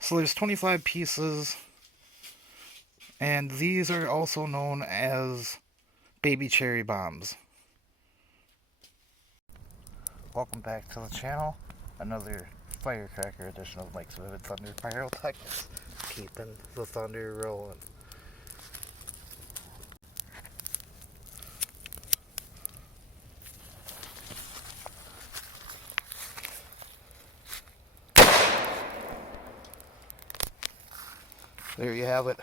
So there's 25 pieces, and these are also known as baby cherry bombs. Welcome back to the channel. Another firecracker edition of Mike's Vivid Thunder Pyrotechnics. Keeping the thunder rolling. There you have it.